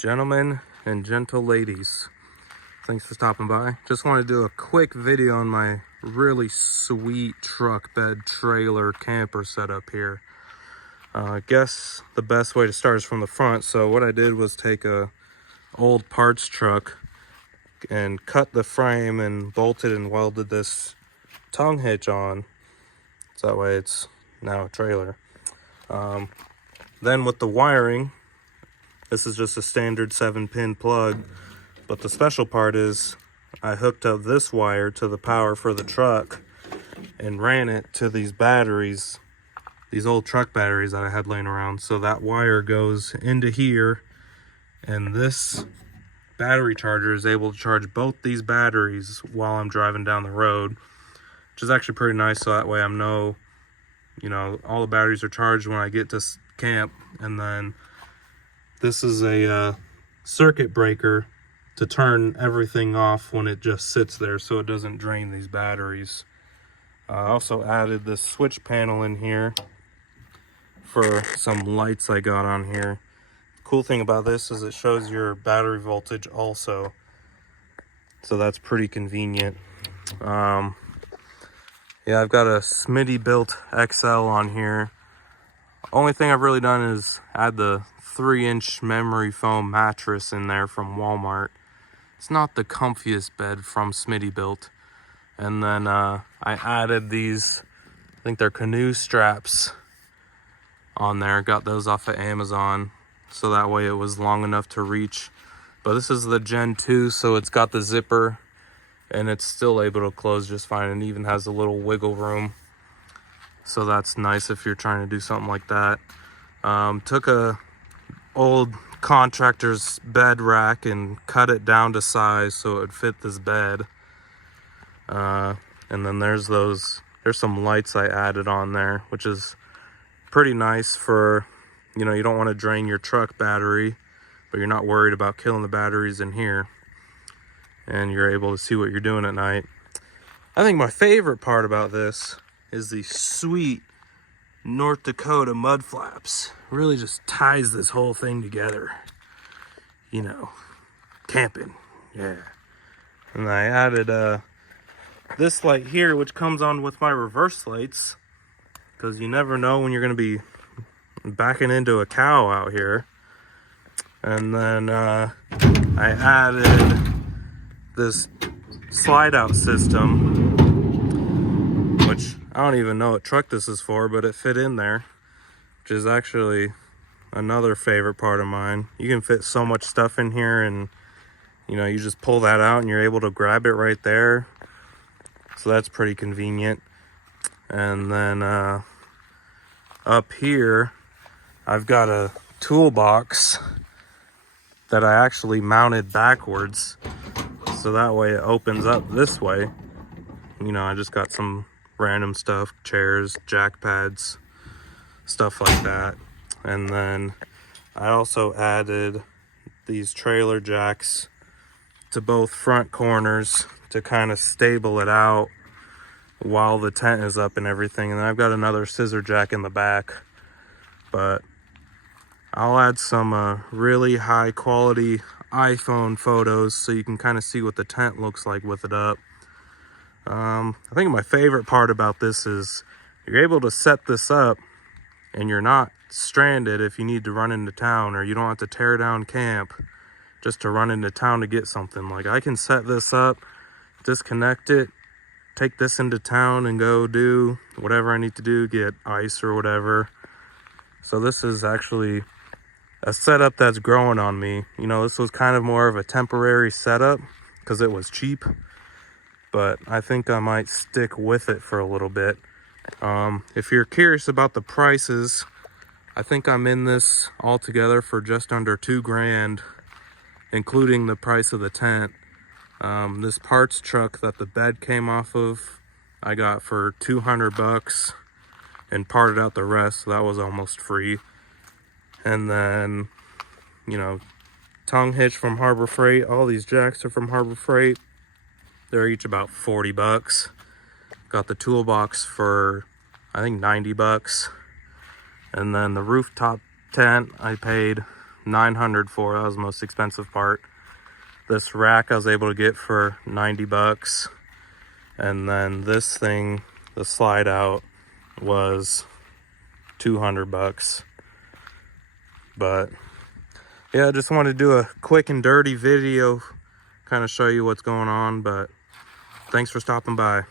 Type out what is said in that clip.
Gentlemen and gentle ladies, thanks for stopping by. Just want to do a quick video on my really sweet truck bed trailer camper setup here. I guess the best way to start is from the front. So what I did was take a old parts truck and cut the frame and bolted and welded this tongue hitch on, so that way it's now a trailer. Then with the wiring, this is just a standard 7-pin plug, but the special part is I hooked up this wire to the power for the truck and ran it to these batteries, these old truck batteries that I had laying around. So that wire goes into here, and this battery charger is able to charge both these batteries while I'm driving down the road, which is actually pretty nice. So that way I'm all the batteries are charged when I get to camp. And then this is a circuit breaker to turn everything off when it just sits there so it doesn't drain these batteries. I also added this switch panel in here for some lights I got on here. Cool thing about this is it shows your battery voltage also, so that's pretty convenient. Yeah, I've got a Smittybilt XL on here. Only thing I've really done is add the 3-inch memory foam mattress in there from Walmart. It's not the comfiest bed from Smittybilt. And then I added these, I think they're canoe straps on there. Got those off of Amazon, so that way it was long enough to reach. But this is the Gen 2, so it's got the zipper and it's still able to close just fine, and even has a little wiggle room. So that's nice if you're trying to do something like that. Took a old contractor's bed rack and cut it down to size so it would fit this bed. And then there's some lights I added on there, which is pretty nice for, you don't want to drain your truck battery, but you're not worried about killing the batteries in here, and you're able to see what you're doing at night. I think my favorite part about this is the sweet North Dakota mud flaps. Really just ties this whole thing together. Camping, yeah. And I added this light here, which comes on with my reverse lights, because you never know when you're going to be backing into a cow out here. And then I added this slide out system, which I don't even know what truck this is for, but it fit in there, which is actually another favorite part of mine. You can fit so much stuff in here, and you just pull that out and you're able to grab it right there. So that's pretty convenient. And then up here I've got a toolbox that I actually mounted backwards, so that way it opens up this way. I just got some random stuff, chairs, jack pads, stuff like that. And then I also added these trailer jacks to both front corners to kind of stable it out while the tent is up and everything. And then I've got another scissor jack in the back, but I'll add some really high quality iPhone photos so you can kind of see what the tent looks like with it up. I think my favorite part about this is you're able to set this up and you're not stranded if you need to run into town, or you don't have to tear down camp just to run into town to get something. Like, I can set this up, disconnect it, take this into town and go do whatever I need to do, get ice or whatever. So this is actually a setup that's growing on me. This was kind of more of a temporary setup because it was cheap, but I think I might stick with it for a little bit. If you're curious about the prices, I think I'm in this all together for just under $2,000, including the price of the tent. This parts truck that the bed came off of, I got for $200 and parted out the rest, so that was almost free. And then, tongue hitch from Harbor Freight. All these jacks are from Harbor Freight. They're each about $40. Got the toolbox for, I think, $90. And then the rooftop tent I paid $900 for. That was the most expensive part. This rack I was able to get for $90. And then this thing, the slide out, was $200. But yeah, I just wanted to do a quick and dirty video, kind of show you what's going on. But thanks for stopping by.